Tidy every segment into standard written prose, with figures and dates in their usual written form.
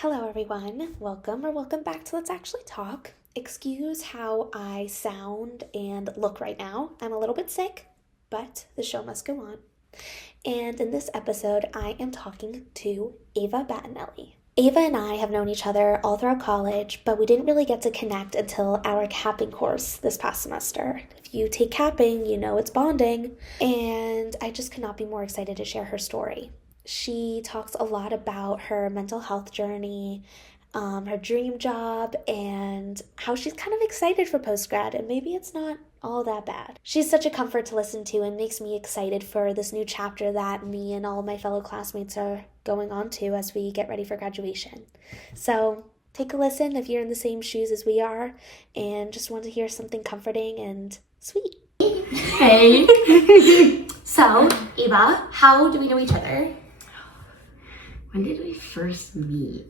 Hello, everyone. Welcome back to Let's Actually Talk. Excuse how I sound and look right now. I'm a little bit sick, but the show must go on. And in this episode, I am talking to Ava Battinelli. Ava and I have known each other all throughout college, but we didn't really get to connect until our capping course this past semester. If you take capping, you know it's bonding. And I just could not be more excited to share her story. She talks a lot about her mental health journey, her dream job, and how she's kind of excited for post-grad, and maybe it's not all that bad. She's such a comfort to listen to and makes me excited for this new chapter that me and all my fellow classmates are going on to as we get ready for graduation. So take a listen if you're in the same shoes as we are and just want to hear something comforting and sweet. Hey. So, Ava, how do we know each other? When did we first meet?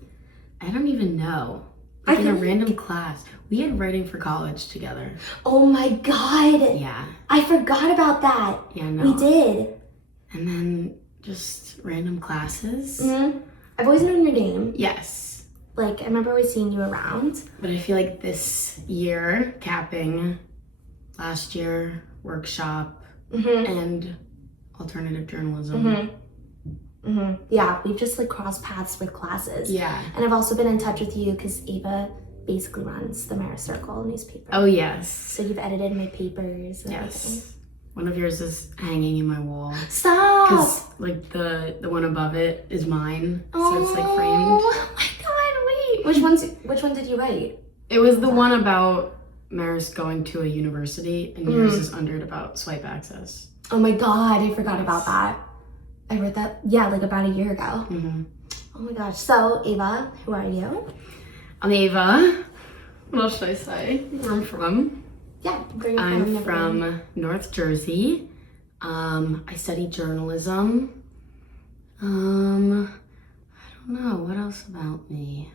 I don't even know. Like in a random class. We had writing for college together. Oh my god. Yeah. I forgot about that. Yeah, no. We did. And then just random classes. Mm-hmm. I've always known your name. Yes. Like, I remember always seeing you around. But I feel like this year, capping, last year, workshop, and alternative journalism. Yeah, we've just like crossed paths with classes. Yeah. And I've also been in touch with you because Ava basically runs the Marist Circle newspaper. Oh, yes. So you've edited my papers and everything. One of yours is hanging in my wall. Stop! Because like the one above it is mine. Oh, So it's like framed. Oh my god, wait. Which one did you write? It was the one about Marist going to a university, and yours is under it about swipe access. Oh my god, I forgot about that. I read that, like about a year ago. Oh my gosh. So, Ava, who are you? I'm Ava. What else should I say? Where I'm from? Yeah, where are you I'm from North Jersey. I studied journalism. I don't know. What else about me?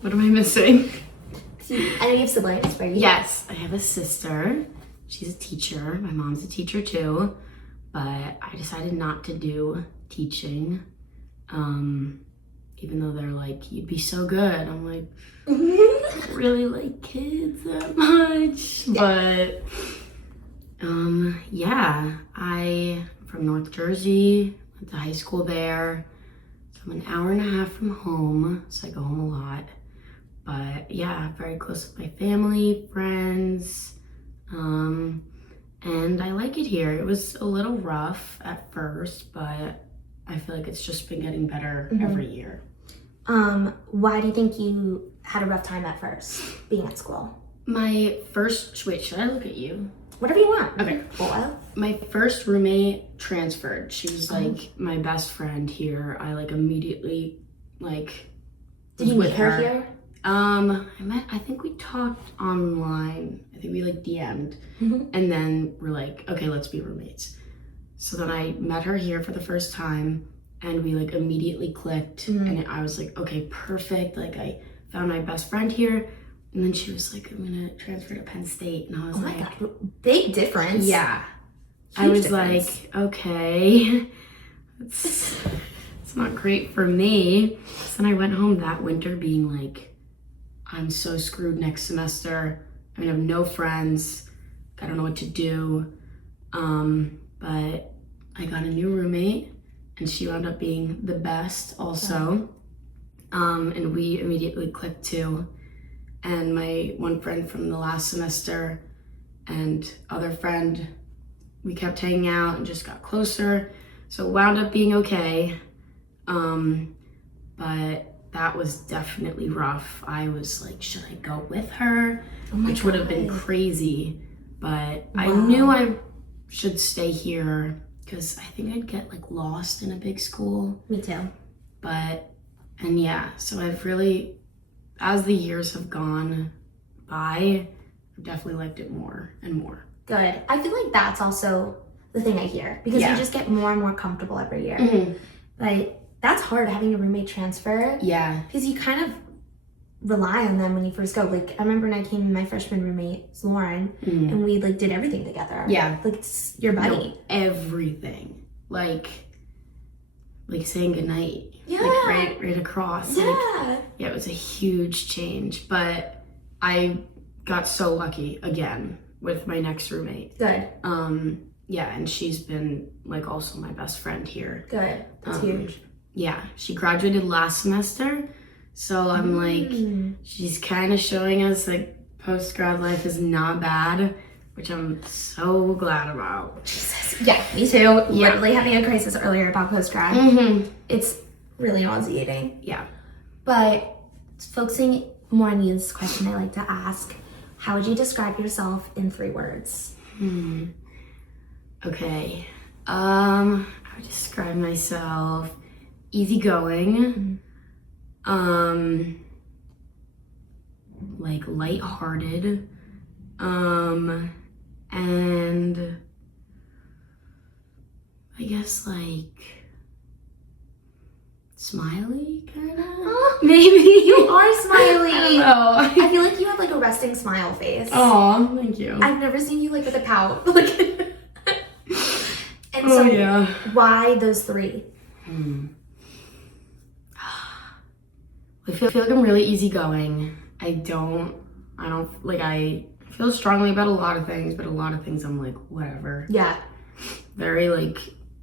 What am I missing? I know you have siblings, right? Yes, I have a sister. She's a teacher. My mom's a teacher too. But I decided not to do teaching. Even though they're like, you'd be so good. I'm like, I don't really like kids that much. Yeah. But I'm from North Jersey, went to high school there. So I'm an hour and a half from home, so I go home a lot. But yeah, very close with my family, friends, and I like it here. It was a little rough at first, but I feel like it's just been getting better every year. Why do you think you had a rough time at first, being at school? Wait, should I look at you? Whatever you want. Okay. Well, My first roommate transferred. She was like my best friend here. I like immediately did you meet her here? I think we talked online. I think we like DM'd and then we're like, okay, let's be roommates. So then I met her here for the first time and we like immediately clicked and I was like, okay, perfect. Like I found my best friend here and then she was like, I'm gonna transfer to Penn State and I was like, God, big difference. yeah. Huge I was difference. like, okay, it's not great for me. So then I went home that winter being like, I'm so screwed next semester. I have no friends. I don't know what to do. But I got a new roommate and she wound up being the best also. And we immediately clicked too. And my one friend from the last semester and other friend, we kept hanging out and just got closer. So it wound up being okay. But that was definitely rough. I was like, should I go with her? Which would have been crazy. But I knew I should stay here because I think I'd get like lost in a big school. Me too. So I've really, as the years have gone by, I've definitely liked it more and more. Good. I feel like that's also the thing I hear because you just get more and more comfortable every year. Like, that's hard having a roommate transfer. Yeah. Because you kind of rely on them when you first go. Like, I remember when I came, my freshman roommate was Lauren, and we like did everything together. Yeah. Like, it's your buddy. No, everything. Like, like saying goodnight. Yeah. Like right across. Yeah. Like, yeah, it was a huge change. But I got so lucky again with my next roommate. Good. Yeah, and she's been like also my best friend here. Good. That's huge. Yeah, she graduated last semester. So I'm like, she's kind of showing us like post-grad life is not bad, which I'm so glad about. Jesus. Yeah, me too. Literally having a crisis earlier about post-grad. It's really nauseating. Yeah. But focusing more on you, this question I like to ask, how would you describe yourself in 3 words? Okay. I would describe myself easygoing, like lighthearted, and I guess like smiley, kind of. Maybe You are smiley. I don't know. I feel like you have like a resting smile face. Oh, thank you. I've never seen you like with a pout. And Oh, so, yeah. why those 3? I feel like I'm really easygoing. I don't like, I feel strongly about a lot of things, but a lot of things I'm like, whatever. Yeah. Very like,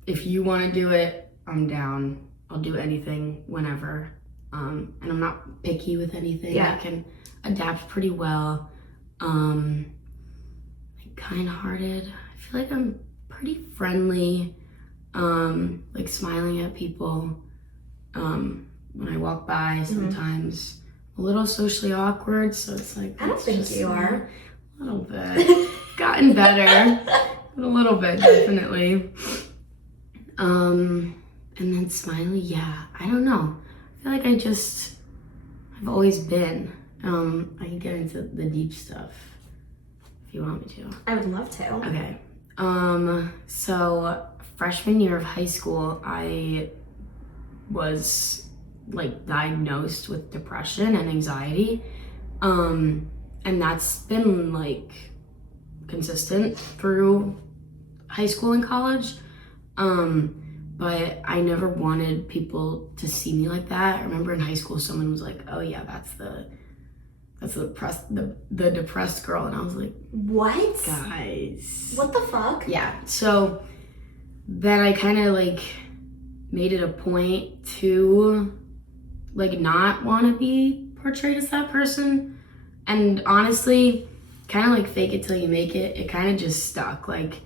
if you want to do it, I'm down. I'll do anything whenever. And I'm not picky with anything. Yeah. I can adapt pretty well. Like kind-hearted. I feel like I'm pretty friendly. Like smiling at people. When I walk by, sometimes a little socially awkward, so it's like, I don't think you are. A little bit. Gotten better. A little bit, definitely. And then smiley, yeah, I don't know. I feel like I've always been. I can get into the deep stuff if you want me to. I would love to. Okay. So freshman year of high school, I was like diagnosed with depression and anxiety. And that's been like consistent through high school and college. But I never wanted people to see me like that. I remember in high school, someone was like, "Oh yeah, that's the depressed girl," and I was like, What? "Guys, What the fuck? yeah." So then I kind of like made it a point to like not want to be portrayed as that person, and honestly, kind of like fake it till you make it. It kind of just stuck. Like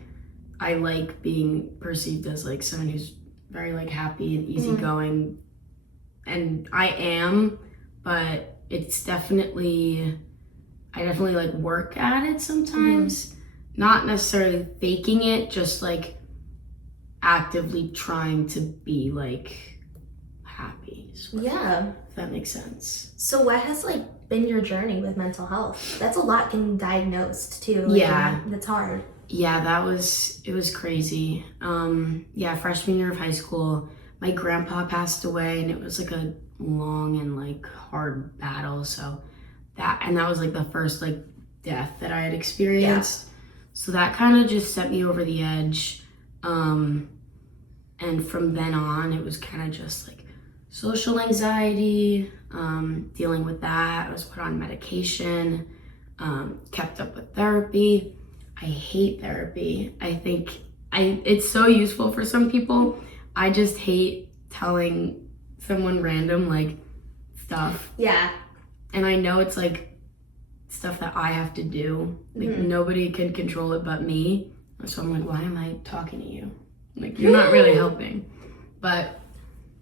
I like being perceived as like someone who's very like happy and easygoing, and I am, but it's I definitely like work at it sometimes. Not necessarily faking it, just like actively trying to be like happy. Yeah. If that makes sense. So what has like been your journey with mental health? That's a lot getting diagnosed too. Like, Yeah. That's hard. Yeah, it was crazy. Yeah, freshman year of high school, my grandpa passed away, and it was like a long and like hard battle. So that was like the first like death that I had experienced. So that kind of just set me over the edge. And from then on, it was kind of just like social anxiety, dealing with that. I was put on medication, kept up with therapy. I hate therapy. I think it's so useful for some people. I just hate telling someone random like stuff. Yeah. And I know it's like stuff that I have to do. Like nobody can control it but me. So I'm like, why am I talking to you? Like you're not really helping. But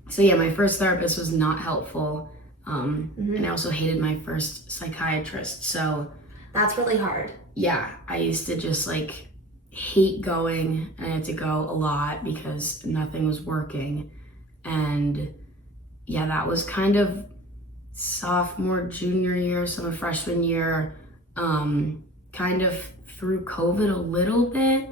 so yeah, my first therapist was not helpful. And I also hated my first psychiatrist. So That's really hard. yeah, I used to just like hate going, and I had to go a lot because nothing was working. And yeah, that was kind of sophomore, junior year, summer, freshman year, kind of through COVID a little bit.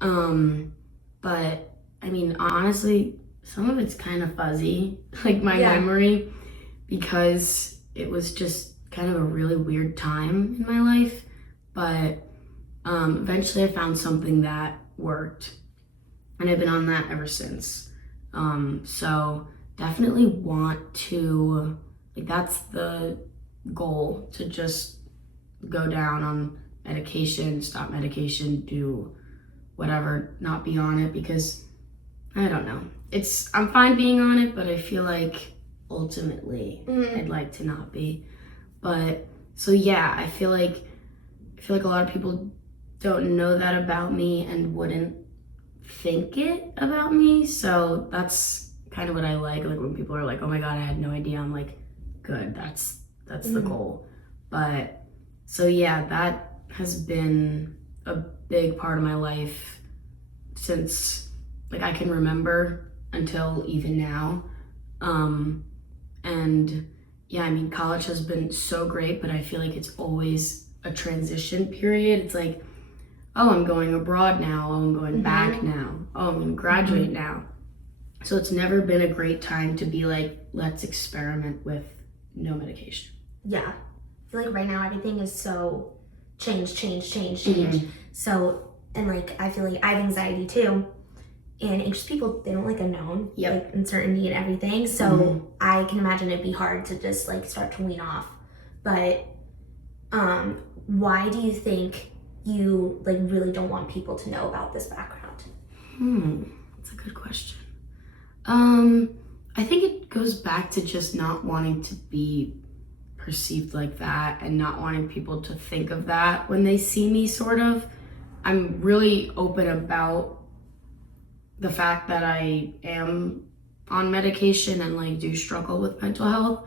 But I mean, honestly, some of it's kind of fuzzy, like my memory, because it was just kind of a really weird time in my life. But eventually I found something that worked, and I've been on that ever since. So definitely want to, like, that's the goal, to just go down on medication, stop medication, do whatever, not be on it, because I don't know. I'm fine being on it, but I feel like ultimately I'd like to not be. But so yeah, I feel like a lot of people don't know that about me and wouldn't think it about me. So that's kind of what I like when people are like, oh my God, I had no idea. I'm like, good, that's the goal. But so yeah, that has been a big part of my life since like I can remember until even now. And yeah, I mean, college has been so great, but I feel like it's always a transition period. It's like, oh, I'm going abroad now. Oh, I'm going back now. Oh, I'm gonna graduate now. So it's never been a great time to be like, let's experiment with no medication. Yeah. I feel like right now everything is so change. So, and like, I feel like I have anxiety too. And anxious people, they don't like unknown, like uncertainty and everything. So I can imagine it'd be hard to just like start to wean off. But why do you think you like really don't want people to know about this background? That's a good question. I think it goes back to just not wanting to be perceived like that and not wanting people to think of that when they see me, sort of. I'm really open about the fact that I am on medication and like do struggle with mental health,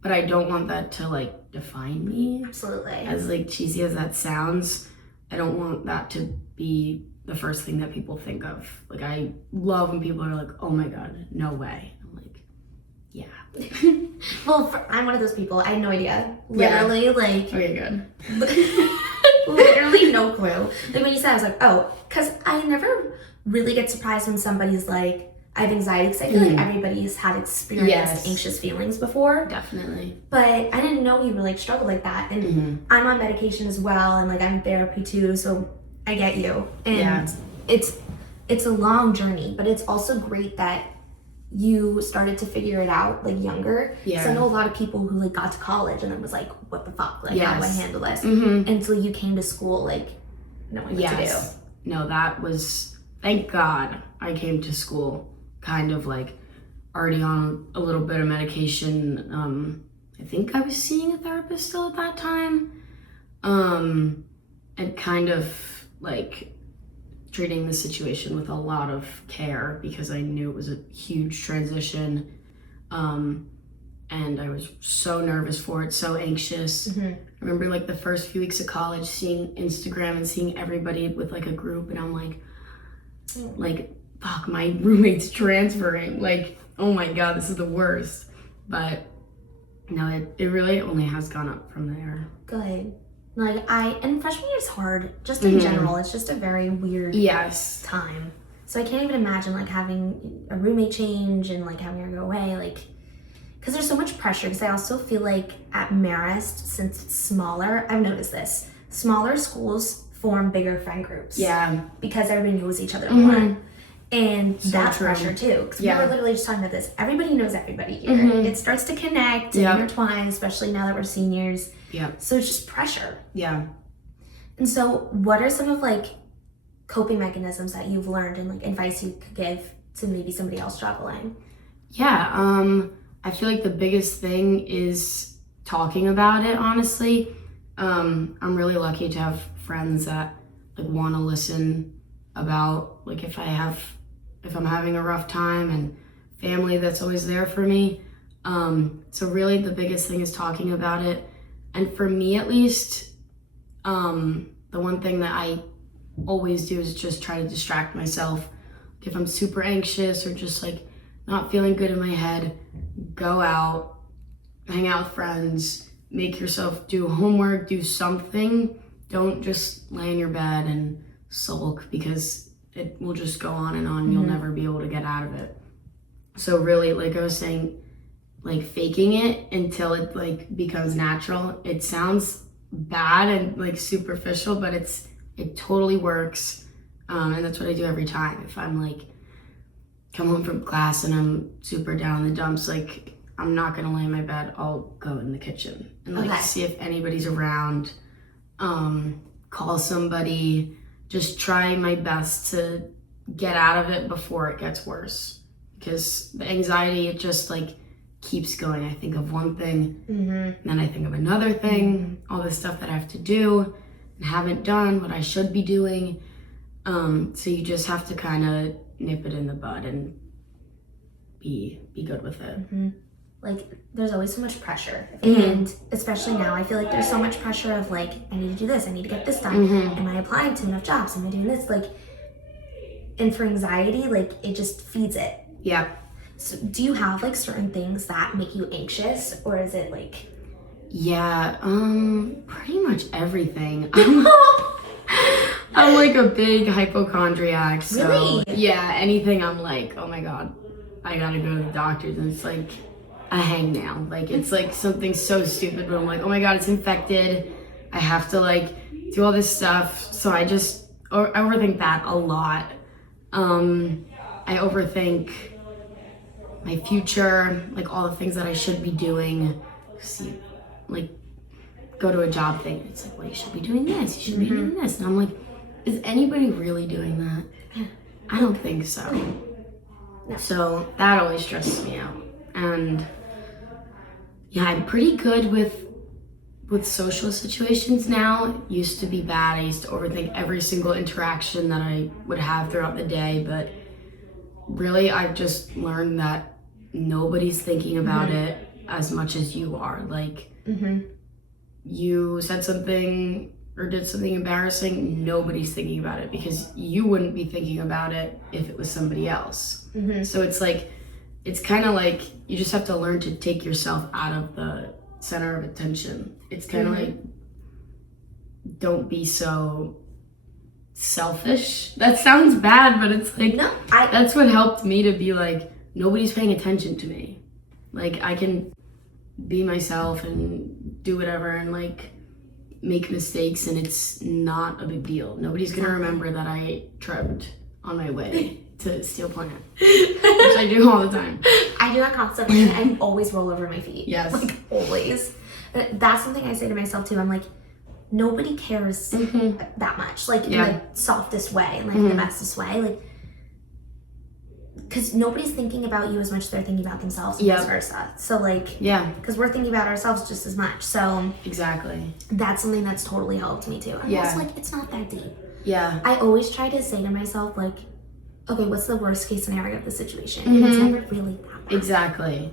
but I don't want that to like define me. Absolutely. As like cheesy as that sounds, I don't want that to be the first thing that people think of. Like, I love when people are like, oh my God, no way. I'm like, yeah. Well, I'm one of those people. I had no idea. Literally, like. Okay, good. Literally no clue. Like when you said, I was like, oh, because I never really get surprised when somebody's like, I have anxiety, because I feel like everybody's had experienced anxious feelings before. Definitely. But I didn't know you really struggled like that. And I'm on medication as well, and like I'm in therapy too, so I get you. And it's a long journey, but it's also great that you started to figure it out like younger. Yeah. So I know a lot of people who like got to college and then was like, what the fuck? Like how do I handle this? Until you came to school like knowing what to do. No, that was, thank God I came to school kind of like already on a little bit of medication. I think I was seeing a therapist still at that time. And kind of like treating the situation with a lot of care because I knew it was a huge transition. And I was so nervous for it, so anxious. I remember like the first few weeks of college seeing Instagram and seeing everybody with like a group, and I'm like, fuck, my roommate's transferring. Like, oh my God, this is the worst. But no, it really only has gone up from there. Good. Like and freshman year is hard, just in general. It's just a very weird time. So I can't even imagine like having a roommate change and like having her go away, like, because there's so much pressure. Because I also feel like at Marist, since it's smaller, I've noticed this, smaller schools form bigger friend groups. Yeah. Because everybody knows each other more. And so that pressure too. Because we were literally just talking about this. Everybody knows everybody here. It starts to connect and intertwine, especially now that we're seniors. Yeah. So it's just pressure. Yeah. And so what are some of like coping mechanisms that you've learned and like advice you could give to maybe somebody else struggling? Yeah. I feel like the biggest thing is talking about it, honestly. I'm really lucky to have friends that like want to listen about like if I'm having a rough time, and family that's always there for me. So really the biggest thing is talking about it. And for me at least, the one thing that I always do is just try to distract myself. If I'm super anxious or just like not feeling good in my head, go out, hang out with friends, make yourself do homework, do something. Don't just lay in your bed and sulk, because it will just go on and on. You'll never be able to get out of it. So really, like I was saying, like faking it until it like becomes natural. It sounds bad and like superficial, but it totally works. And that's what I do every time. If I'm like come home from class and I'm super down in the dumps, like I'm not gonna lay in my bed. I'll go in the kitchen and like see if anybody's around, call somebody, just try my best to get out of it before it gets worse. Because the anxiety, it just like keeps going. I think of one thing, and then I think of another thing, all the stuff that I have to do and haven't done, what I should be doing. So you just have to kind of nip it in the bud and be good with it. Like, there's always so much pressure, and especially now, I feel like there's so much pressure of like, I need to do this, I need to get this done. Am I applying to enough jobs? Am I doing this? Like, and for anxiety, like, it just feeds it. Yeah. So do you have like certain things that make you anxious, or is it like? Yeah, pretty much everything. I'm like a big hypochondriac, so Really? yeah, anything I'm like, oh my god, I gotta go to the doctors, and it's like a hangnail. Like, it's like something so stupid, but I'm like, oh my god, it's infected. I have to like do all this stuff, so I just overthink that a lot. I overthink my future, like all the things that I should be doing. See, like, go to a job thing. It's like, well, you should be doing this. You should be doing this. And I'm like, is anybody really doing that? I don't think so. No. So that always stresses me out. And yeah, I'm pretty good with social situations now. Used to be bad. I used to overthink every single interaction that I would have throughout the day, but really I've just learned that nobody's thinking about it as much as you are. Like, you said something or did something embarrassing, nobody's thinking about it because you wouldn't be thinking about it if it was somebody else. So it's like, it's kind of like you just have to learn to take yourself out of the center of attention. It's kind of like, don't be so selfish. That sounds bad, but it's like, No, that's what helped me to be like, nobody's paying attention to me. Like, I can be myself and do whatever and like make mistakes, and it's not a big deal. Nobody's gonna remember that I tripped on my way to Steel Plant, which I do all the time. I do that constantly, and I always roll over my feet. Yes. Like, always. That's something I say to myself too. I'm like, nobody cares that much. Like, in the softest way, and like in the bestest way. Like, because nobody's thinking about you as much as they're thinking about themselves, and vice versa. So like, because we're thinking about ourselves just as much. So exactly, that's something that's totally helped me too. And also, like, it's not that deep. Yeah. I always try to say to myself, like, okay, what's the worst case scenario of the situation? And it's never really that bad.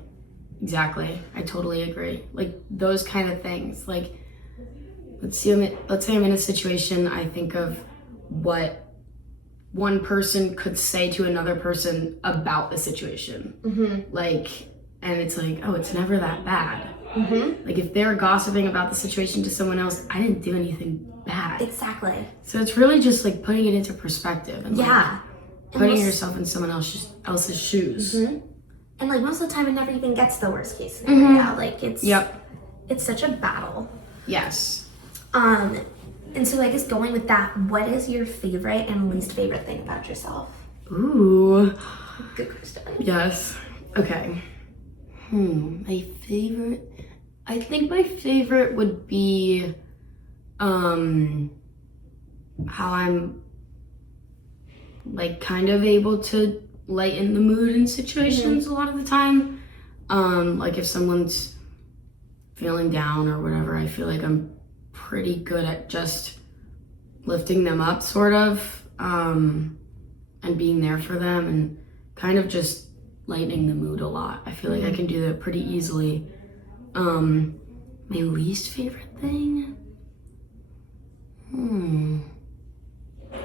Exactly. I totally agree. Like, those kind of things. Like, let's say I'm in a situation, I think of what one person could say to another person about the situation. Like, and it's like, oh, it's never that bad. Like, if they're gossiping about the situation to someone else, I didn't do anything bad. Exactly. So it's really just like putting it into perspective and like putting yourself in someone else's shoes. And like, most of the time it never even gets to the worst case scenario. Like, it's it's such a battle. Yes. And so I guess going with that, what is your favorite and least favorite thing about yourself? Ooh. Good question. Yes. Okay. My favorite, I think my favorite would be how I'm like kind of able to lighten the mood in situations a lot of the time. Like, if someone's feeling down or whatever, I feel like I'm pretty good at just lifting them up, sort of, and being there for them and kind of just lightening the mood a lot. I feel like I can do that pretty easily. My least favorite thing?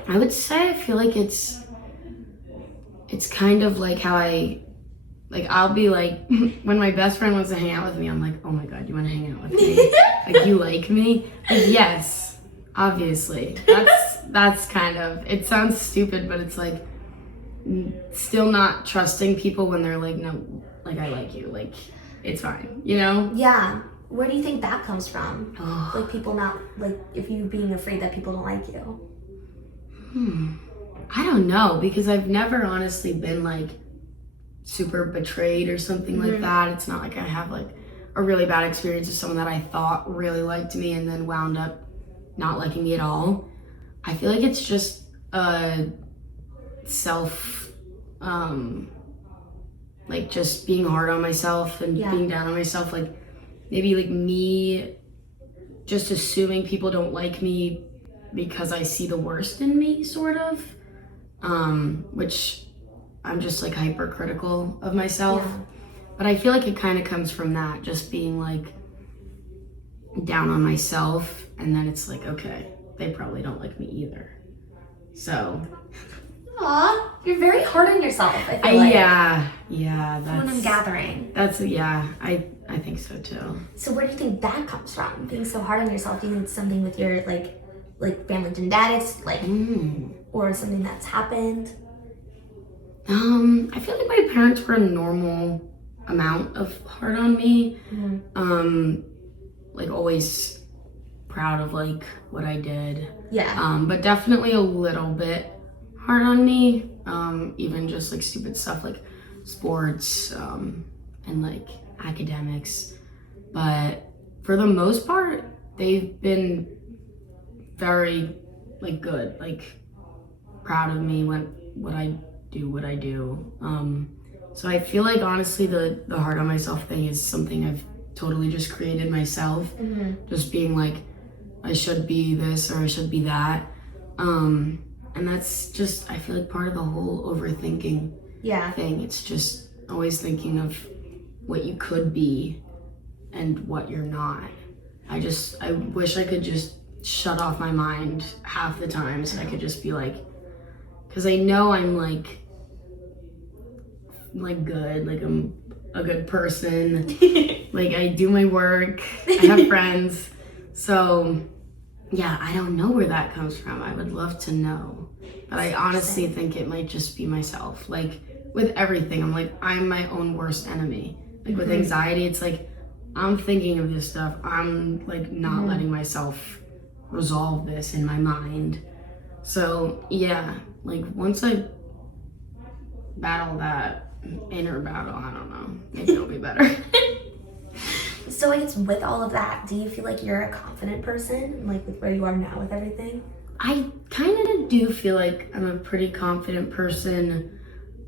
I would say I feel like it's kind of like how I'll be like, when my best friend wants to hang out with me, I'm like, oh my god, you want to hang out with me? Like, you like me? Like, yes, obviously. That's kind of, it sounds stupid, but it's like still not trusting people when they're like, no, like, I like you. Like, it's fine, you know? Yeah. Where do you think that comes from? Like, people not, like, if you being afraid that people don't like you? I don't know, because I've never honestly been like super betrayed or something like that. It's not like I have like a really bad experience with someone that I thought really liked me and then wound up not liking me at all. I feel like it's just a self, like just being hard on myself and being down on myself. Like maybe like me just assuming people don't like me because I see the worst in me, sort of, which I'm just like hypercritical of myself. But I feel like it kind of comes from that, just being like down on myself, and then it's like, okay, they probably don't like me either. So. Aw, you're very hard on yourself, I feel like. Yeah, that's what I'm gathering. I think so too. So where do you think that comes from? Being so hard on yourself? Do you think it's something with your like family genetics, like, or something that's happened? I feel like my parents were a normal amount of hard on me. Like always proud of like what I did. But definitely a little bit hard on me. Even just like stupid stuff like sports, and like academics. But for the most part, they've been very like good, like proud of me when what I do. So I feel like honestly the hard on myself thing is something I've totally just created myself. Just being like, I should be this or I should be that. And that's just, I feel like part of the whole overthinking thing. It's just always thinking of what you could be and what you're not. I wish I could just shut off my mind half the time so I could just be like, because I know I'm like good, like I'm a good person, like I do my work, I have friends. So yeah, I don't know where that comes from. I would love to know, but I honestly think it might just be myself. Like with everything, I'm like, I'm my own worst enemy. Like with anxiety, it's like I'm thinking of this stuff, I'm like not letting myself resolve this in my mind. So yeah, like once I battle that inner battle, I don't know, maybe it'll be better. So I guess with all of that, do you feel like you're a confident person, like with where you are now with everything? I kind of do feel like I'm a pretty confident person,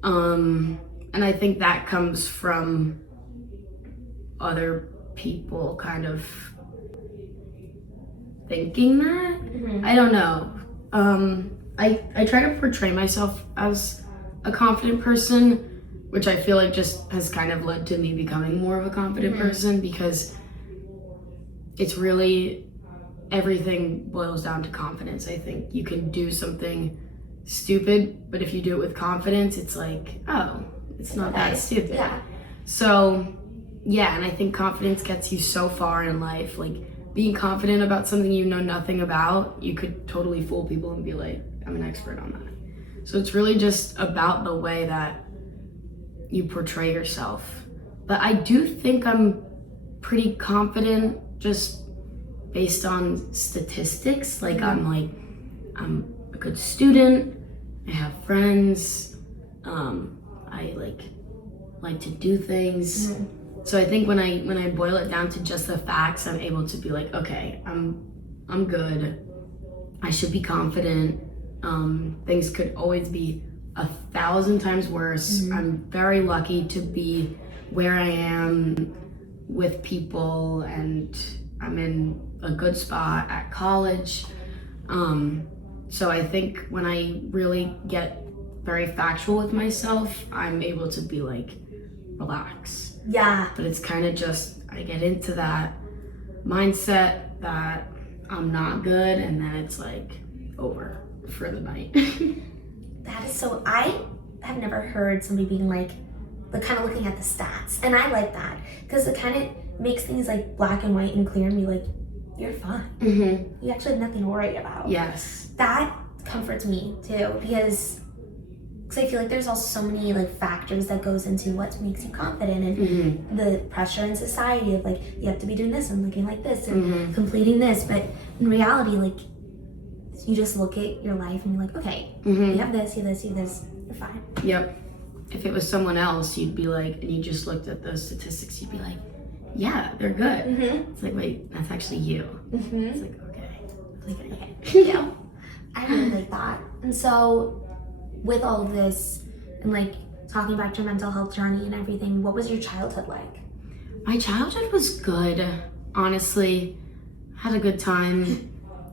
and I think that comes from other people kind of thinking that. I don't know. I try to portray myself as a confident person, which I feel like just has kind of led to me becoming more of a confident person, because it's really, everything boils down to confidence. I think you can do something stupid, but if you do it with confidence, it's like, oh, it's not that stupid. So yeah, and I think confidence gets you so far in life. Like being confident about something you know nothing about, you could totally fool people and be like, I'm an expert on that. So it's really just about the way that you portray yourself. But I do think I'm pretty confident just based on statistics. Like I'm a good student, I have friends, I like to do things. So I think when I boil it down to just the facts, I'm able to be like, okay, I'm good, I should be confident. Things could always be 1,000 times worse. I'm very lucky to be where I am with people, and I'm in a good spot at college. So I think when I really get very factual with myself, I'm able to be like, relax. But it's kind of just, I get into that mindset that I'm not good, and then it's like over for the night. That is so, I have never heard somebody being like kind of looking at the stats, and I like that because it kind of makes things like black and white and clear and be like, you're fine. You actually have nothing to worry about. That comforts me too, because I feel like there's also so many like factors that goes into what makes you confident, and the pressure in society of like, you have to be doing this and looking like this and completing this, but in reality, like, you just look at your life and you're like, okay, you have this, you have this, you have this, you're fine. if it was someone else, you'd be like, and you just looked at those statistics, you'd be like, yeah, they're good. It's like, wait, that's actually you. It's like, okay. Yeah. I really like that. And so with all of this and like talking back to your mental health journey and everything, what was your childhood like? My childhood was good, honestly. Had a good time.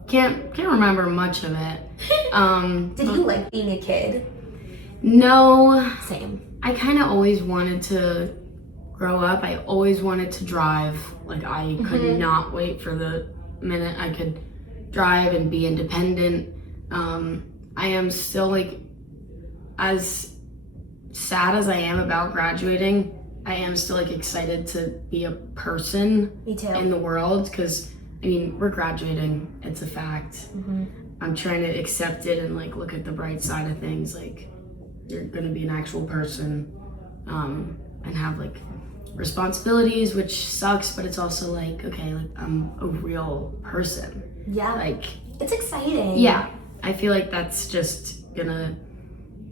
Can't remember much of it. Did you like being a kid? No. Same. I kind of always wanted to grow up. I always wanted to drive. Like, I could not wait for the minute I could drive and be independent. I am still, like, as sad as I am about graduating, I am still, like, excited to be a person Me too. in the world, because, I mean, we're graduating. It's a fact. I'm trying to accept it and, like, look at the bright side of things. Like, you're gonna be an actual person, and have, like, responsibilities, which sucks, but it's also like, okay, like, I'm a real person. Yeah. Like, it's exciting. yeah, I feel like that's just gonna,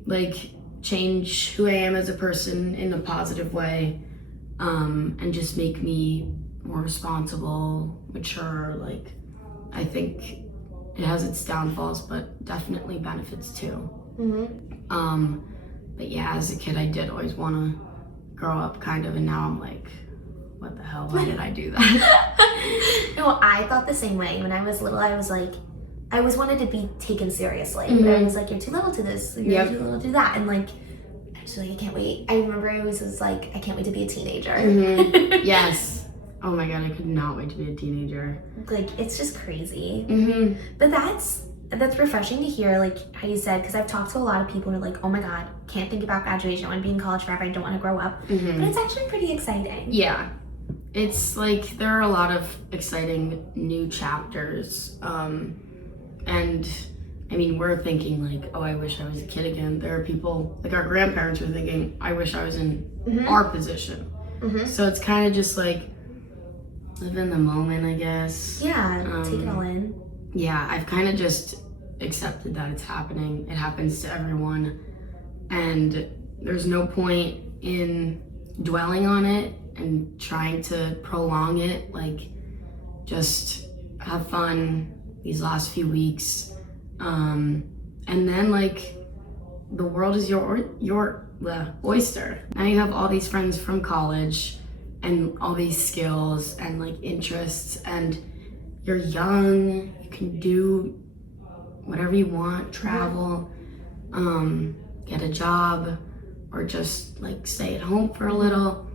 like, change who I am as a person in a positive way, and just make me more responsible, mature. Like, I think it has its downfalls, but definitely benefits too. But yeah, as a kid, I did always want to grow up, kind of, and now I'm like, what the hell? Why did I do that? No, I thought the same way. When I was little, I was like, I always wanted to be taken seriously. But I was like, you're too little to this, you're too little to do that. And like, I was like, I can't wait. I remember I was like, I can't wait to be a teenager. Yes. Oh my God, I could not wait to be a teenager. Like, it's just crazy. But that's refreshing to hear, like how you said, because I've talked to a lot of people who are like, oh my God, can't think about graduation, I want to be in college forever, I don't want to grow up. But it's actually pretty exciting. Yeah. It's like, there are a lot of exciting new chapters. And I mean, we're thinking like, oh, I wish I was a kid again. There are people, like our grandparents were thinking, I wish I was in our position. So it's kind of just like, live in the moment, I guess. Yeah, take it all in. Yeah, I've kind of just accepted that it's happening. It happens to everyone. And there's no point in dwelling on it and trying to prolong it. Like, just have fun these last few weeks. And then, like, the world is your oyster. Now you have all these friends from college and all these skills and, like, interests, and you're young. You can do whatever you want, travel, get a job, or just like stay at home for a little.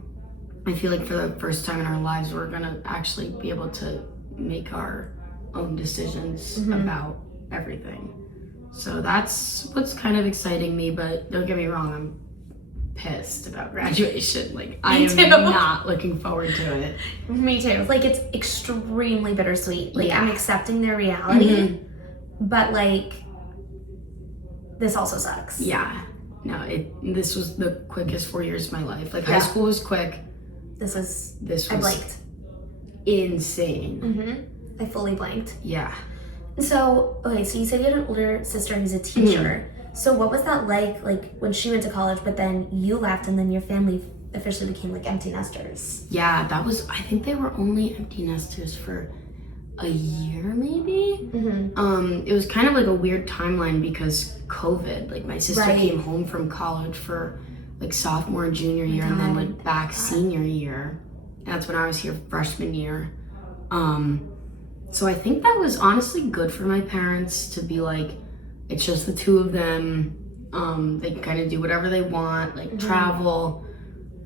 I feel like for the first time in our lives, we're gonna actually be able to make our own decisions about everything. So that's what's kind of exciting me, but don't get me wrong, I'm pissed about graduation. Like, I am not looking forward to it. Me too. Like, it's extremely bittersweet. Like, I'm accepting their reality, but like, this also sucks. Yeah. No, this was the quickest 4 years of my life. Like, high school was quick. This was I blanked. Insane. I fully blanked. Yeah. So, okay, so you said you had an older sister who's a teacher. So what was that like when she went to college, but then you left and then your family officially became like empty nesters? Yeah, I think they were only empty nesters for a year, maybe. It was kind of like a weird timeline because COVID, like my sister came home from college for like sophomore and junior year and then went back senior year. That's when I was here freshman year. So I think that was honestly good for my parents to be like, it's just the two of them. They can kind of do whatever they want, like travel,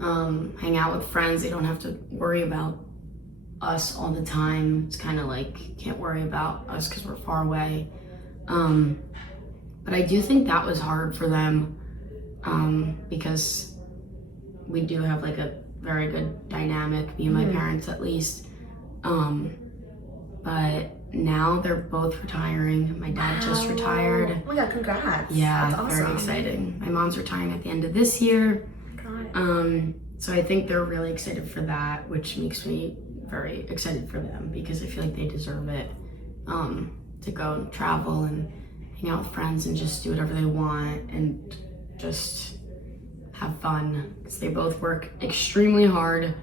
hang out with friends. They don't have to worry about us all the time. It's kind of like, can't worry about us because we're far away. But I do think that was hard for them, because we do have like a very good dynamic, me and my parents at least. But now they're both retiring. My dad just retired. Oh my God, congrats. Yeah, that's awesome. Very exciting. My mom's retiring at the end of this year. God. So I think they're really excited for that, which makes me very excited for them because I feel like they deserve it, to go and travel and hang out with friends and just do whatever they want and just have fun, because they both work extremely hard.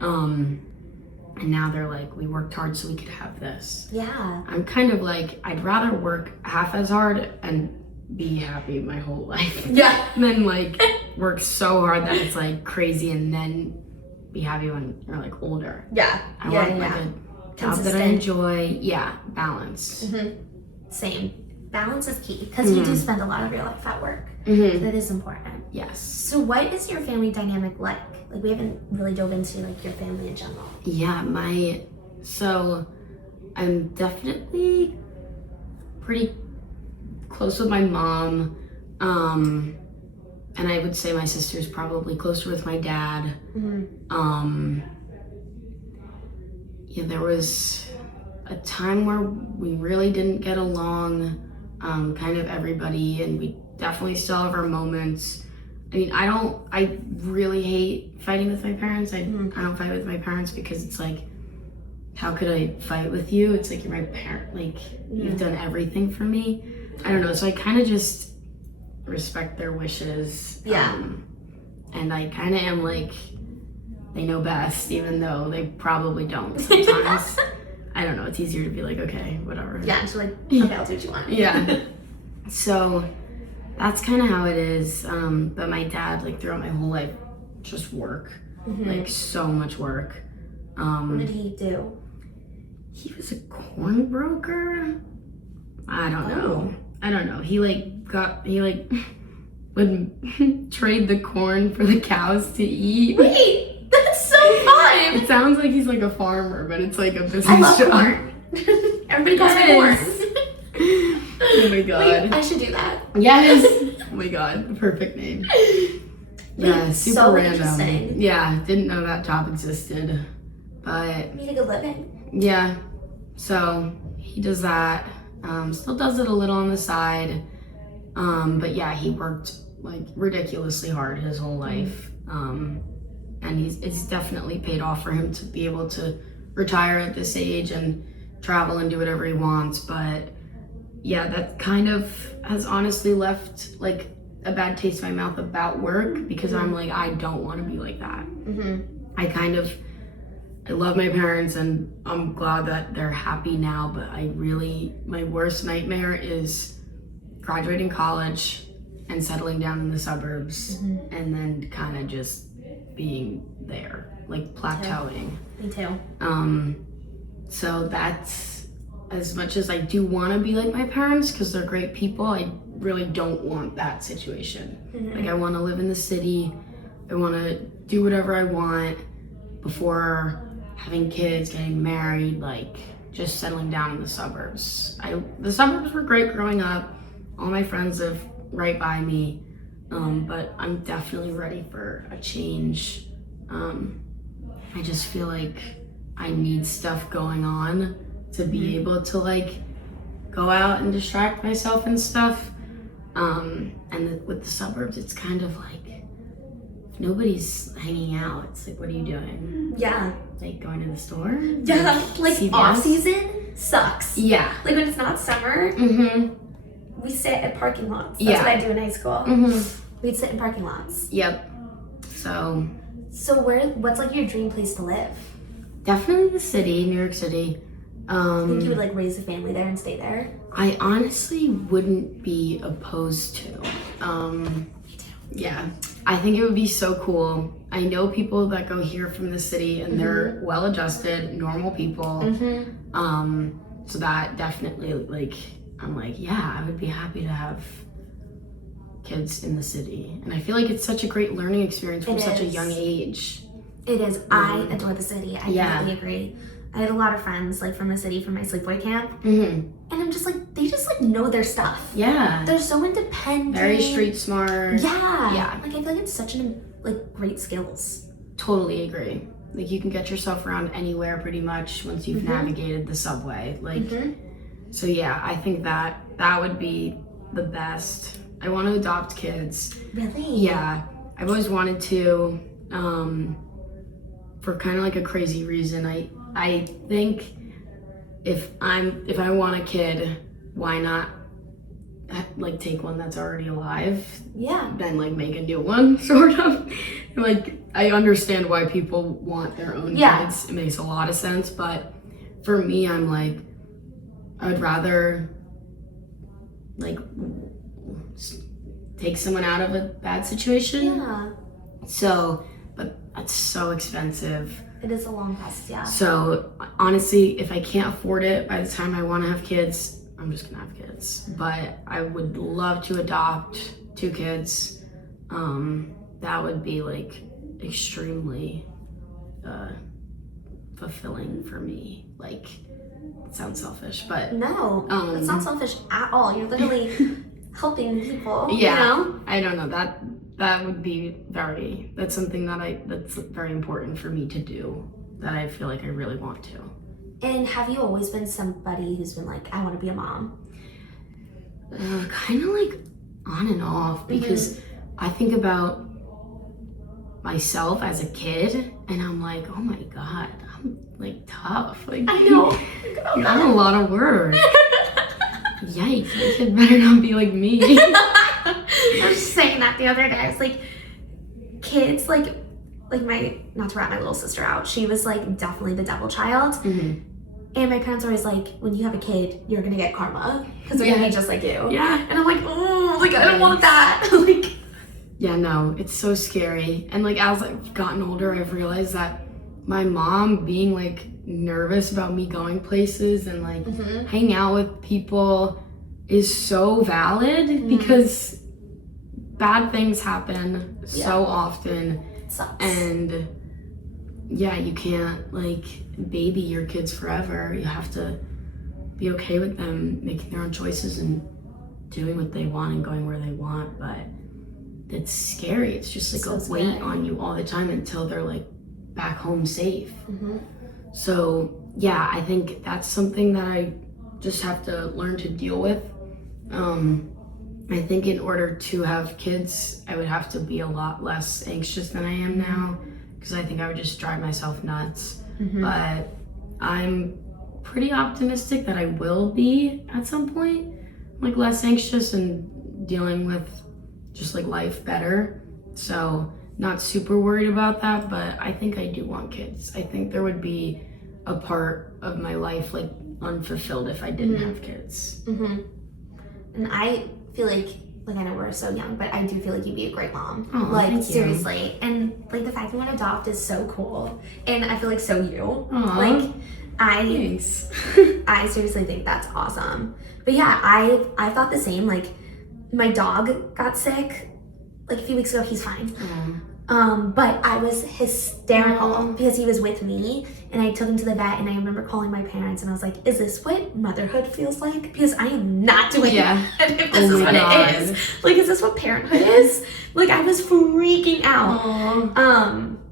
And now they're like, we worked hard so we could have this. Yeah. I'm kind of like, I'd rather work half as hard and be happy my whole life. Yeah. Than like work so hard that it's like crazy and then be happy when you're like older. Yeah. I want like a job that I enjoy. Yeah, balance. Mm-hmm. Same. Balance is key, because you do spend a lot of your life at work. So that is important. Yes. So what is your family dynamic like? Like, we haven't really dove into like your family in general. Yeah, so I'm definitely pretty close with my mom. And I would say my sister's probably closer with my dad. Yeah, there was a time where we really didn't get along, kind of everybody, and we definitely still have our moments. I mean, I really hate fighting with my parents. I don't fight with my parents because it's like, how could I fight with you? It's like, you're my parent, like, you've done everything for me. I don't know, so I kind of just respect their wishes. Yeah. And I kind of am like, they know best, even though they probably don't sometimes. I don't know, it's easier to be like, okay, whatever. Yeah, just like, okay, I'll do what you want. Yeah. So that's kind of how it is. But my dad, like, throughout my whole life, just work. Like, so much work. What did he do? He was a corn broker. I don't know. He would trade the corn for the cows to eat. Wait, that's so fun. It sounds like he's like a farmer, but it's like a business I love job. corn. Everybody calls me corn. Oh my god. Wait, I should do that. Yes. Oh my god, the perfect name. Yeah, super so random. interesting. Yeah, didn't know that job existed. But Made a good living. yeah, so he does that. Still does it a little on the side. But yeah, he worked like ridiculously hard his whole life. And it's definitely paid off for him to be able to retire at this age and travel and do whatever he wants. But yeah, that kind of has honestly left like a bad taste in my mouth about work, because I'm like, I don't want to be like that. I love my parents and I'm glad that they're happy now, but my worst nightmare is graduating college and settling down in the suburbs and then kind of just being there, like plateauing. Me too. So that's, as much as I do want to be like my parents because they're great people, I really don't want that situation. Like, I want to live in the city. I want to do whatever I want before having kids, getting married, like just settling down in the suburbs. The suburbs were great growing up. All my friends live right by me, but I'm definitely ready for a change. I just feel like I need stuff going on to be able to like go out and distract myself and stuff. With the suburbs, it's kind of like, if nobody's hanging out, it's like, what are you doing? Yeah. Like going to the store? Yeah, like CVS? off season sucks. Yeah. Like when it's not summer, we sit at parking lots. That's what I do in high school. We'd sit in parking lots. Yep. So what's like your dream place to live? definitely the city, New York City. I think you would like raise a family there and stay there? I honestly wouldn't be opposed to. Me too. Yeah, I think it would be so cool. I know people that go here from the city and they're well-adjusted, normal people. So that definitely, like, I'm like, yeah, I would be happy to have kids in the city. And I feel like it's such a great learning experience from such a young age. It is. I adore the city. I completely agree. I had a lot of friends like from the city from my sleepaway camp. And I'm just like, they just like know their stuff. Yeah. They're so independent. Very street smart. Yeah. Yeah. Like I feel like it's such great skills. Totally agree. Like you can get yourself around anywhere pretty much once you've navigated the subway. Like, so yeah, I think that would be the best. I want to adopt kids. Really? Yeah. I've always wanted to, for kind of like a crazy reason. I think if I want a kid, why not like take one that's already alive Yeah. than like make a new one, sort of. Like, I understand why people want their own kids. It makes a lot of sense, but for me, I'm like, I would rather like take someone out of a bad situation. Yeah. So, but that's so expensive. It is a long process, yeah. So honestly, if I can't afford it by the time I want to have kids, I'm just gonna have kids. But I would love to adopt 2 kids. That would be like extremely fulfilling for me. Like, it sounds selfish, but no, it's not selfish at all. You're literally helping people. Yeah, You know? I don't know, that would be that's something that's very important for me to do, that I feel like I really want to. And have you always been somebody who's been like, I want to be a mom? Kind of like on and off, because I think about myself as a kid and I'm like, oh my god, I'm like tough. Like, I know. you have a lot of work. Yikes, my kid better not be like me. I was just saying that the other day. I was like, kids, like my, not to rat my little sister out, she was like definitely the devil child. And my parents are always like, when you have a kid, you're gonna get karma because they're gonna be just like you. Yeah. And I'm like, oh, like I don't want that. Like, yeah, no, it's so scary. And like as I've gotten older, I've realized that my mom being like nervous about me going places and like hanging out with people is so valid, because bad things happen so often. it sucks. And yeah, you can't like baby your kids forever. You have to be okay with them making their own choices and doing what they want and going where they want. But it's scary. It's just like a weight on you all the time until they're like back home safe. So yeah, I think that's something that I just have to learn to deal with. I think in order to have kids, I would have to be a lot less anxious than I am now, because I think I would just drive myself nuts. But I'm pretty optimistic that I will be at some point, like less anxious and dealing with just like life better. So not super worried about that, but I think I do want kids. I think there would be a part of my life like unfulfilled if I didn't have kids. And I feel like I know we're so young, but I do feel like you'd be a great mom. Oh, like seriously. And like the fact you want to adopt is so cool. And I feel like so you. Like Thanks. I seriously think that's awesome. But yeah, I thought the same. Like my dog got sick like a few weeks ago. He's fine. But I was hysterical because he was with me, and I took him to the vet, and I remember calling my parents and I was like, is this what motherhood feels like? Because I am not doing it. And if this is what it is, like, is this what parenthood is? Like, I was freaking out.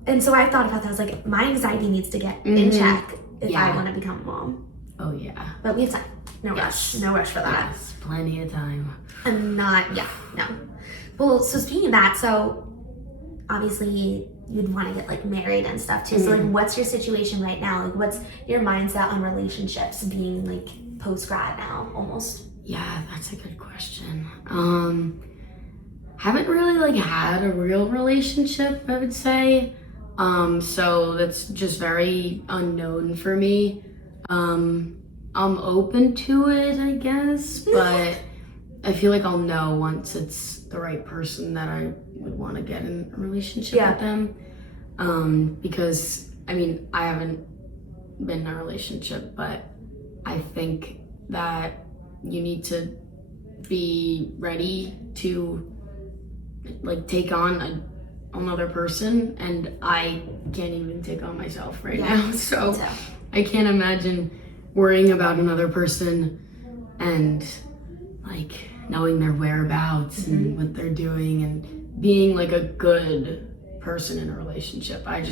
And so I thought about that. I was like, my anxiety needs to get in check if I want to become a mom. Oh yeah. But we have time. No rush for that. Yes, plenty of time. I'm not, no. Well, so speaking of that, so obviously you'd want to get like married and stuff too. So like, what's your situation right now? Like, what's your mindset on relationships being like post-grad now almost? Yeah, that's a good question. Haven't really like had a real relationship, I would say. So that's just very unknown for me. I'm open to it, I guess, but I feel like I'll know once it's the right person that I would want to get in a relationship with them. Because I mean, I haven't been in a relationship, but I think that you need to be ready to like take on another person, and I can't even take on myself right now. So I can't imagine worrying about another person and like knowing their whereabouts and what they're doing and being like a good person in a relationship. I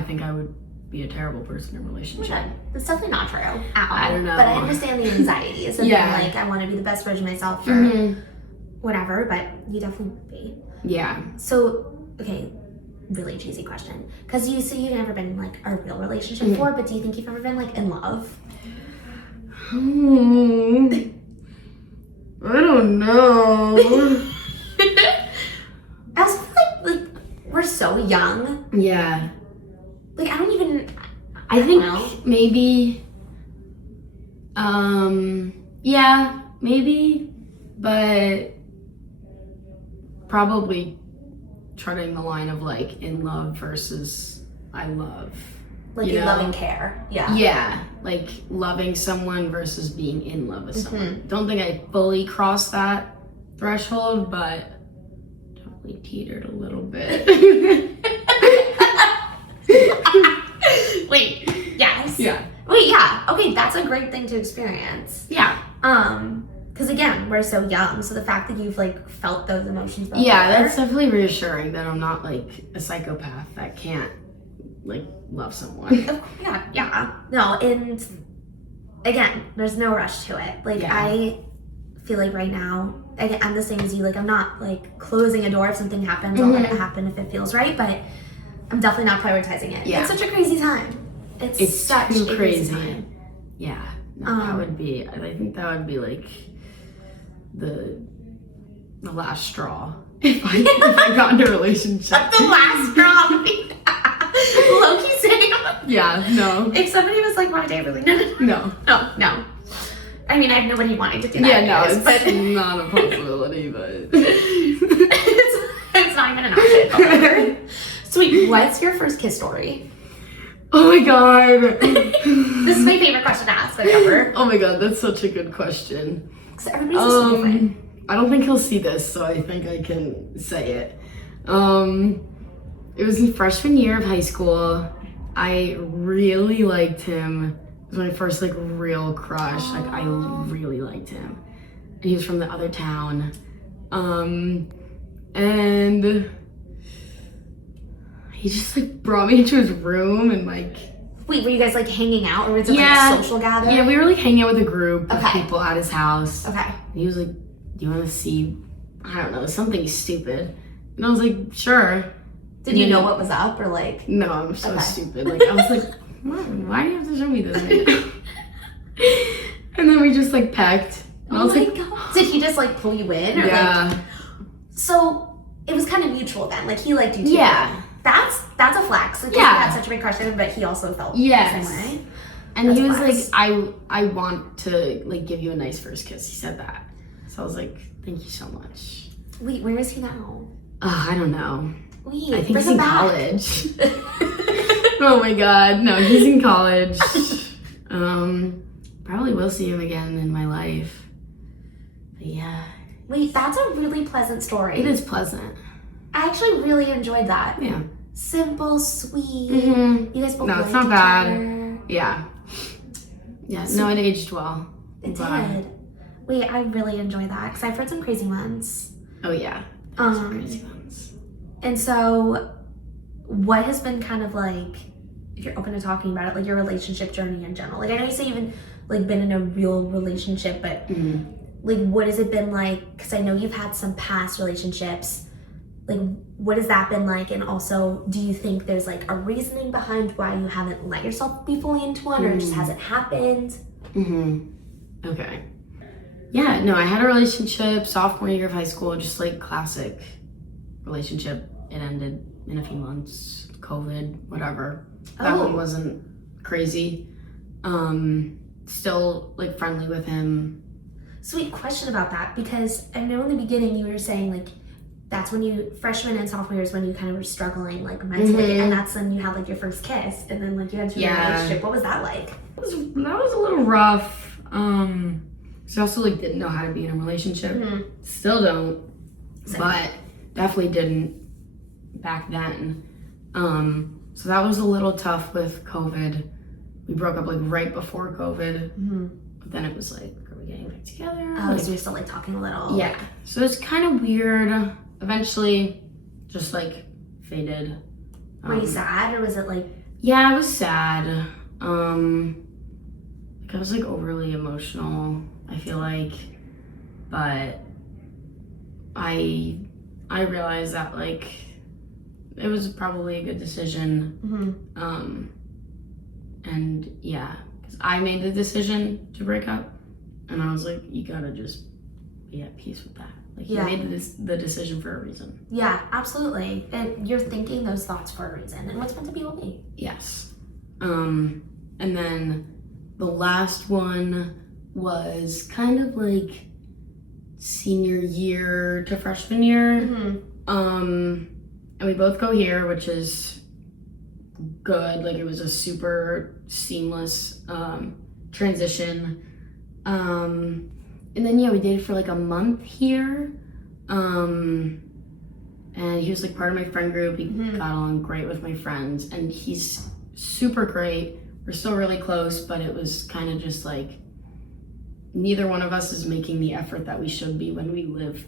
think I would be a terrible person in a relationship. Yeah, that's definitely not true at all. I don't know. But I understand the anxieties and like I want to be the best version of myself for whatever, but you definitely would be. Yeah. So, okay, really cheesy question. Because you say you've never been in like a real relationship before, but do you think you've ever been like in love? I don't know. I also feel like we're so young. Yeah. Like, I don't even... I think know. maybe... yeah, maybe. But probably treading the line of, like, in love versus I love. Like, you love and care. Yeah. Yeah. Like, loving someone versus being in love with someone. Don't think I fully crossed that threshold, but definitely teetered a little bit. Wait, yes. Yeah. Wait, yeah. Okay, that's a great thing to experience. Yeah. Because again, we're so young, so the fact that you've like felt those emotions before. Yeah, that's definitely reassuring that I'm not like a psychopath that can't like love someone. Yeah. No, and again, there's no rush to it. Like I feel like right now, I'm the same as you. Like I'm not like closing a door if something happens. I'll let it happen if it feels right, but I'm definitely not prioritizing it. Yeah. It's such a crazy time. It's such too a crazy time. Yeah. No, that would be. I think that would be like the last straw if I got in a relationship. The last straw. Low-key saying. Yeah. No. If somebody was like, "Want to date really?" No. I mean, I have nobody wanting to do that. Yeah. No, it's but not a possibility, but it's not even an option. Sweet. What's your first kiss story? Oh my god. This is my favorite question to ask, like ever. Oh my god, that's such a good question. Because everybody's just so different. I don't think he'll see this, so I think I can say it. It was in freshman year of high school. I really liked him. It was my first like real crush. Like I really liked him. And he was from the other town. And he just like brought me into his room and like... Wait, were you guys like hanging out or was it like a social gathering? Yeah, we were like hanging out with a group of people at his house. Okay. And he was like, do you want to see, I don't know, something stupid? And I was like, sure. Did you know what was up or like? No, I'm so stupid. Like I was like, why do you have to show me this right now? And then we just like pecked. And I was like, God. Did he just like pull you in? Or, yeah. Like, so it was kind of mutual then. Like he liked you too. Yeah. That's a flex. Like, yeah. He had such a big crush on him, but he also felt the same way. And That's he was flex. like, I want to like give you a nice first kiss. He said that. So I was like, thank you so much. Wait, where is he now? I don't know. Wait, I think he's in college. Oh my god. No, he's in college. Probably will see him again in my life. But yeah. Wait, that's a really pleasant story. It is pleasant. I actually really enjoyed that. Yeah. Simple, sweet. Mm-hmm. You guys both No, it's liked not each bad. other. Yeah. Yeah, no, it aged well. It did. Wait, I really enjoyed that because I've heard some crazy ones. Oh yeah. Some crazy ones. And so, what has been kind of like, if you're open to talking about it, like your relationship journey in general? Like I know you say you haven't like been in a real relationship, but like what has it been like? Because I know you've had some past relationships. Like what has that been like? And also, do you think there's like a reasoning behind why you haven't let yourself be fully into one, or it just hasn't happened? Okay. Yeah, no, I had a relationship sophomore year of high school, just like classic relationship. It ended in a few months, COVID, whatever. That one wasn't crazy. Still like friendly with him. Sweet question about that, because I know in the beginning you were saying like that's when you, freshman and sophomore years, when you kind of were struggling like mentally, and that's when you had like your first kiss, and then like you had your relationship. What was that like? That was a little rough. So I also like didn't know how to be in a relationship. Still don't, but definitely didn't back then. So that was a little tough with COVID. We broke up like right before COVID, but then it was like, are we getting back together? Oh, like, so you're still like talking a little. Yeah. So it's kind of weird. Eventually, just like faded. Were you sad, or was it like? Yeah, I was sad. Like I was like overly emotional, I feel like, but I realized that like it was probably a good decision. And yeah, because I made the decision to break up, and I was like, you gotta just be at peace with that. Like, Yeah. you made the decision for a reason. Yeah, absolutely. And you're thinking those thoughts for a reason. And what's meant to be will be. Yes. And then the last one was kind of like senior year to freshman year. And we both go here, which is good. Like, it was a super seamless transition. And then, yeah, we dated for like a month here. And he was like part of my friend group. He got along great with my friends, and he's super great. We're still really close, but it was kind of just like neither one of us is making the effort that we should be when we live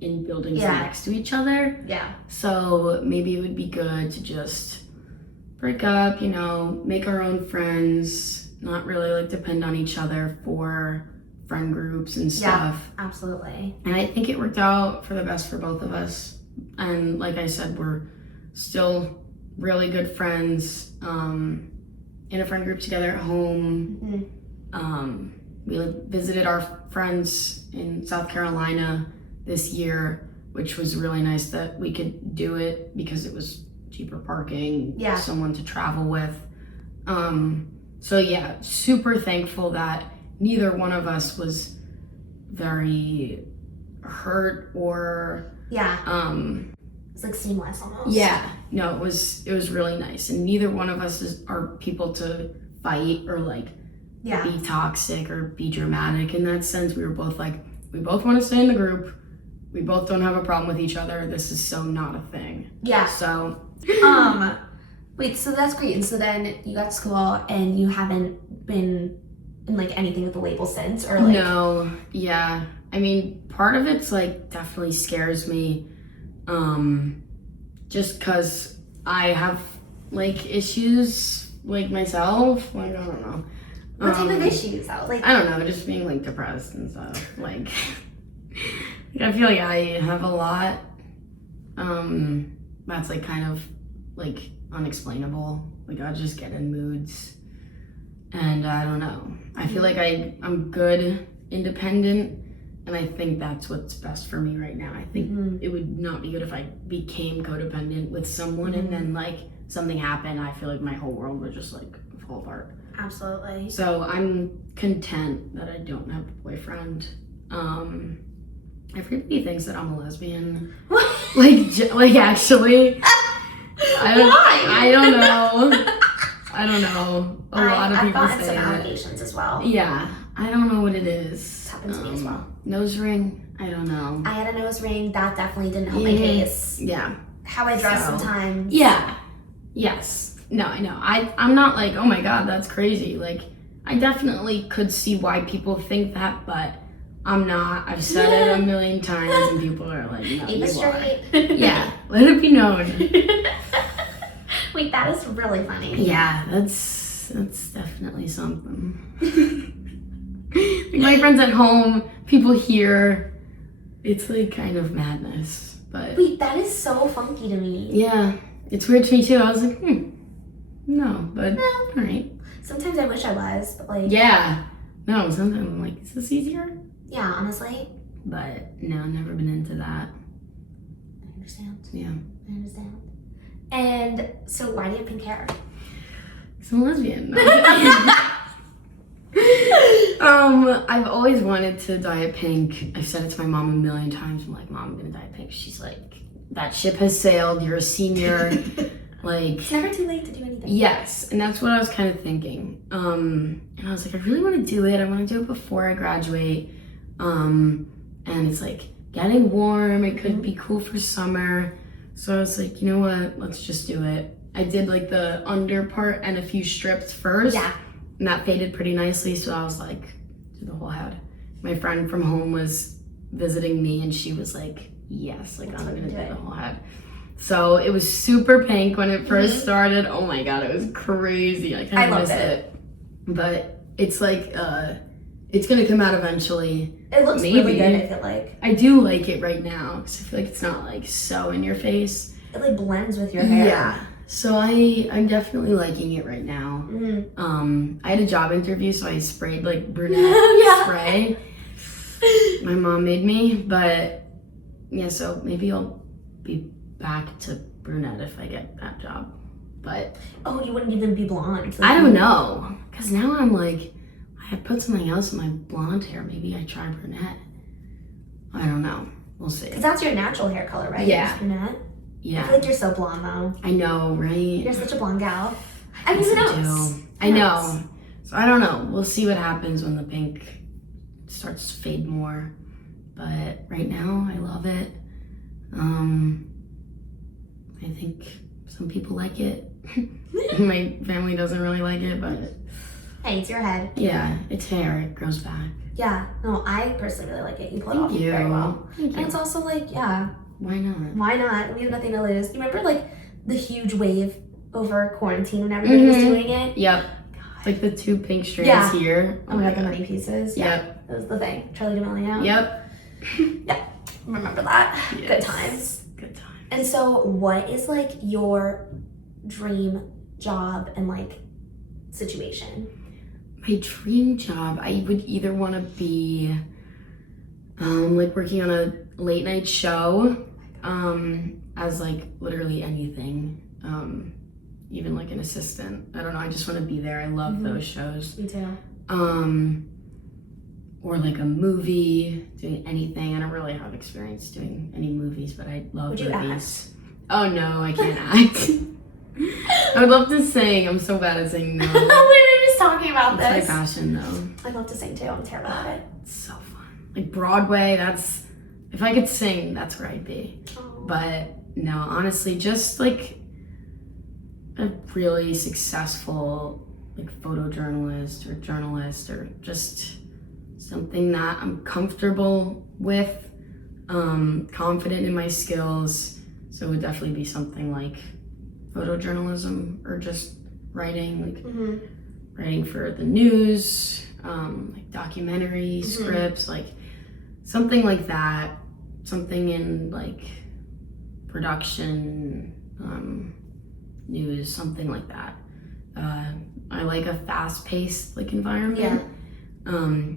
in buildings next to each other. Yeah. So maybe it would be good to just break up, you know, make our own friends, not really like depend on each other for friend groups and stuff. Yeah, absolutely. And I think it worked out for the best for both of us. And like I said, we're still really good friends, in a friend group together at home. We visited our friends in South Carolina this year, which was really nice that we could do it because it was cheaper parking, someone to travel with. So yeah, super thankful that neither one of us was very hurt or it's like seamless almost. Yeah, no, it was really nice, and neither one of us are people to fight or like be toxic or be dramatic. In that sense, we were both like, we both want to stay in the group, we both don't have a problem with each other, this is so not a thing. So wait, so that's great. And so then you got to school and you haven't been in like anything with the label since, or like? No, yeah, I mean, part of it's like definitely scares me, just because I have like issues like myself, like I don't know. What type of issues though? Like, I don't know, just being like depressed and stuff. Like I feel like I have a lot that's like kind of like unexplainable. Like I just get in moods and I don't know. I feel like I'm good independent, and I think that's what's best for me right now. I think it would not be good if I became codependent with someone and then like something happened, I feel like my whole world would just like fall apart. Absolutely. So I'm content that I don't have a boyfriend. Everybody thinks that I'm a lesbian. like actually. I don't know. I don't know. A lot of people I've gotten say some it. allegations as well. Yeah, I don't know what it is. It's happened to me as well. Nose ring? I don't know. I had a nose ring. That definitely didn't help my case. Yeah. How I dress sometimes. Yeah. Yes. No, I know. I'm not like, oh my god, that's crazy. Like, I definitely could see why people think that, but I'm not. I've said it a million times, and people are like, no, Ava you are. straight. Yeah, let it be known. Wait, that is really funny. Yeah, that's definitely something. Like my friends at home, people here, it's like kind of madness, but wait, that is so funky to me. yeah, it's weird to me too. I was like, no, but all right. Sometimes I wish I was, but like, Yeah, no, sometimes I'm like, is this easier? yeah, honestly, But no, never been into that. I understand. Yeah, I understand. And so, why do you have pink hair? so I'm lesbian. I've always wanted to dye it pink. I've said it to my mom a million times. I'm like, Mom, I'm gonna dye it pink. She's like, that ship has sailed. You're a senior. Like, It's never too late to do anything. yes, and that's what I was kind of thinking. And I was like, I really want to do it. I want to do it before I graduate. And it's like getting warm. It could be cool for summer. So I was like, you know what? Let's just do it. I did like the under part and a few strips first. Yeah. And that faded pretty nicely. So I was like, do the whole head. My friend from home was visiting me and she was like, yes, like I'm going to do the whole head. So it was super pink when it first started. Oh my God, it was crazy. I kind of miss it. But it's like, it's going to come out eventually. It looks really good, I feel like. I do like it right now because I feel like it's not like so in your face. It like blends with your hair. Yeah. So I'm definitely liking it right now. I had a job interview, so I sprayed like brunette spray. My mom made me, but yeah, so maybe I'll be back to brunette if I get that job. But oh, you wouldn't even be blonde. I don't know, because now I'm like, I put something else in my blonde hair. Maybe I try brunette. I don't know. We'll see. Because that's your natural hair color, right? Yeah. You're brunette. Yeah. I feel like you're so blonde though. I know, right? You're such a blonde gal. I mean, Yes, who I knows? do. I know. So I don't know. We'll see what happens when the pink starts to fade more. But right now, I love it. I think some people like it. My family doesn't really like it, but Hey, it's your head. yeah, it's hair. It grows back. Yeah. No, I personally really like it. You pull it off Thank you. very well. Thank And you. it's also like, yeah, Why not? why not? We have nothing to lose. You remember like the huge wave over quarantine when everybody was doing it? Yep. God. Like the two pink strands here. Oh my god, the money pieces. Yeah. Yep. That was the thing. Charlie D'Amelio. Yep. Yeah. Remember that. Yes. Good times. Good times. And so what is like your dream job and like situation? My dream job, I would either want to be like working on a late night show as like literally anything, even like an assistant. I don't know, I just want to be there. I love those shows. Me too. Or like a movie, doing anything. I don't really have experience doing any movies, but I love Would you movies. Oh no, I can't act. I would love to sing. I'm so bad at singing now. We were just talking about It's this. my passion though. I love to sing too. I'm terrible at it. It's so fun. Like Broadway, that's, if I could sing, that's where I'd be. Oh. But no, honestly, just like a really successful like photojournalist or journalist or just something that I'm comfortable with, confident in my skills. So it would definitely be something like photojournalism or just writing, like writing for the news, like documentary scripts, like something like that, something in like production, news, something like that. I like a fast-paced like environment. Yeah.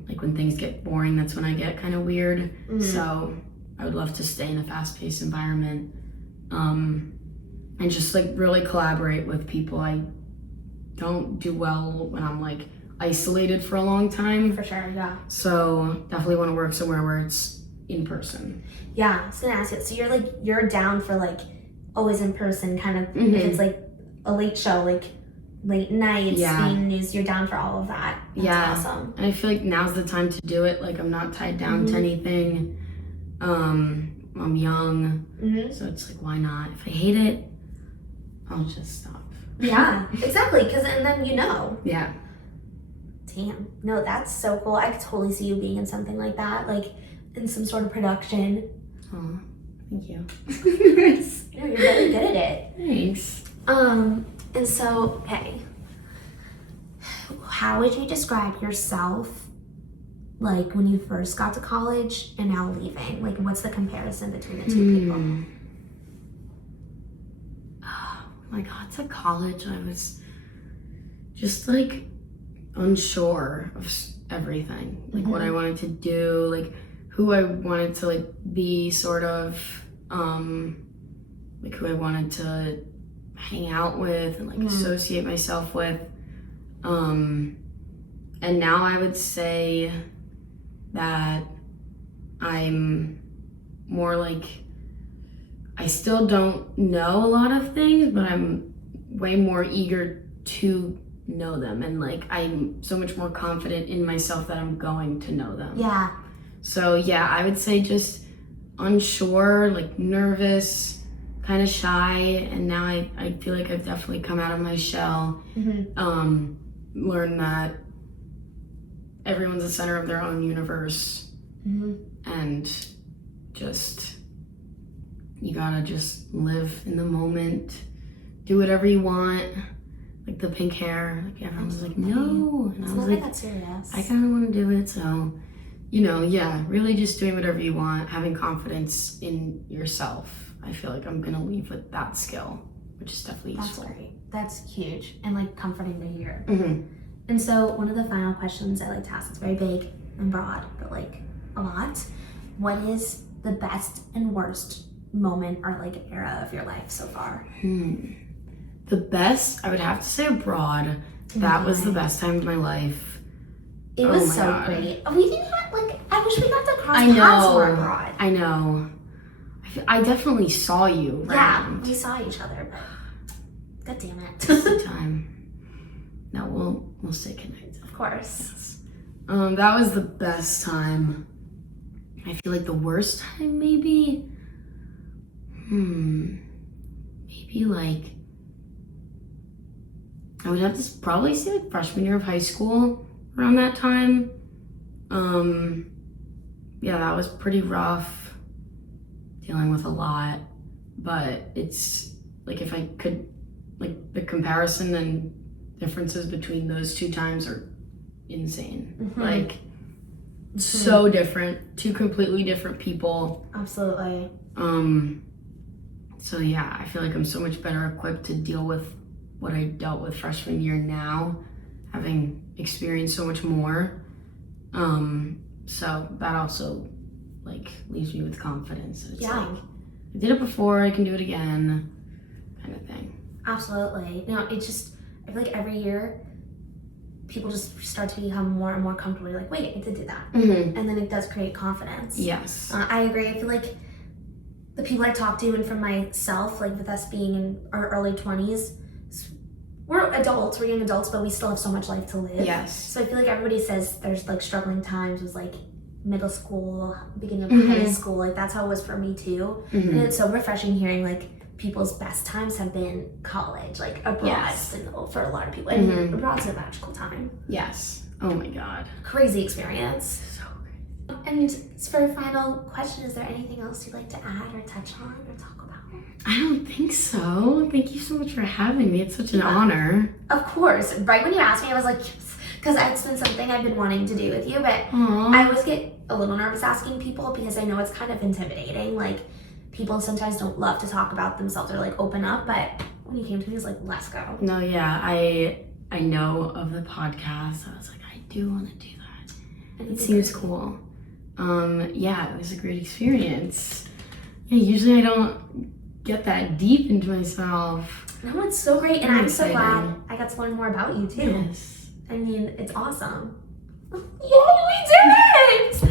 Like when things get boring, that's when I get kind of weird. So I would love to stay in a fast-paced environment, and just like really collaborate with people. I don't do well when I'm like isolated for a long time. For sure, yeah. So definitely want to work somewhere where it's in person. Yeah, I was gonna ask you. So you're down for like always in person kind of if it's like a late show, like late nights, being news, you're down for all of that. That's awesome. And I feel like now's the time to do it. Like I'm not tied down to anything. I'm young, so it's like, why not? If I hate it, I'll just stop. Yeah, exactly. And then you know. Yeah. Damn. No, that's so cool. I could totally see you being in something like that, like in some sort of production. Oh, thank you. No, you're really good at it. Thanks. And so, okay. How would you describe yourself, like when you first got to college and now leaving? Like, what's the comparison between the two people? When I got to college, I was just like unsure of everything, like what I wanted to do, like who I wanted to like be, sort of, like who I wanted to hang out with and like associate myself with. And now I would say that I'm more like, I still don't know a lot of things, but I'm way more eager to know them, and like I'm so much more confident in myself that I'm going to know them. Yeah. So yeah, I would say just unsure, like nervous, kind of shy, and now I feel like I've definitely come out of my shell. Learned that everyone's the center of their own universe, and just you gotta just live in the moment, do whatever you want. Like the pink hair, like everyone was like, no, and I was like, that serious. I kind of want to do it. So, you know, yeah, really just doing whatever you want, having confidence in yourself. I feel like I'm gonna leave with that skill, which is definitely useful. That's great. That's huge and like comforting to hear. And so one of the final questions I like to ask, it's very big and broad, but like, a lot. What is the best and worst moment or like era of your life so far? The best, I would have to say abroad. That was the best time of my life. It was so God. great. We didn't have, like, I wish we got to cross I paths know. more abroad. I know. I definitely saw you. Yeah, around. we saw each other, but god damn it. Good time. No, we'll stay connected. Of course. That was the best time. I feel like the worst time, maybe. Maybe like I would have to probably say like freshman year of high school, around that time. Yeah, that was pretty rough, dealing with a lot, but it's like if I could, like the comparison and differences between those two times are insane. Like so different, two completely different people. Absolutely. So yeah, I feel like I'm so much better equipped to deal with what I dealt with freshman year now, having experienced so much more. So that also like leaves me with confidence. It's like I did it before, I can do it again, kind of thing. Absolutely. You know, it just, I feel like every year people just start to become more and more comfortable. You're like, wait, I did do that. And then it does create confidence. Yes. I agree. I feel like the people I talk to, and from myself, like with us being in our early 20s, we're adults, we're young adults, but we still have so much life to live. Yes. So I feel like everybody says there's like struggling times with like middle school, beginning of high school. Like that's how it was for me too. And it's so refreshing hearing like people's best times have been college, like abroad. Yes. For a lot of people. And abroad's a magical time. Yes. Oh my God. Crazy experience. So great. And for a final question, is there anything else you'd like to add or touch on or talk about? I don't think so. Thank you so much for having me. It's such an honor. Of course. Right when you asked me, I was like, yes, because it's been something I've been wanting to do with you, but I always get a little nervous asking people because I know it's kind of intimidating. Like, people sometimes don't love to talk about themselves or like open up, but when you came to me, it's like, let's go. No, yeah, I know of the podcast. I was like, I do want to do that. It seems cool. Yeah, it was a great experience. Yeah, usually I don't get that deep into myself. No, it's so great, and I'm so exciting. glad I got to learn more about you too. Yes. I mean, it's awesome. Yay, we did it!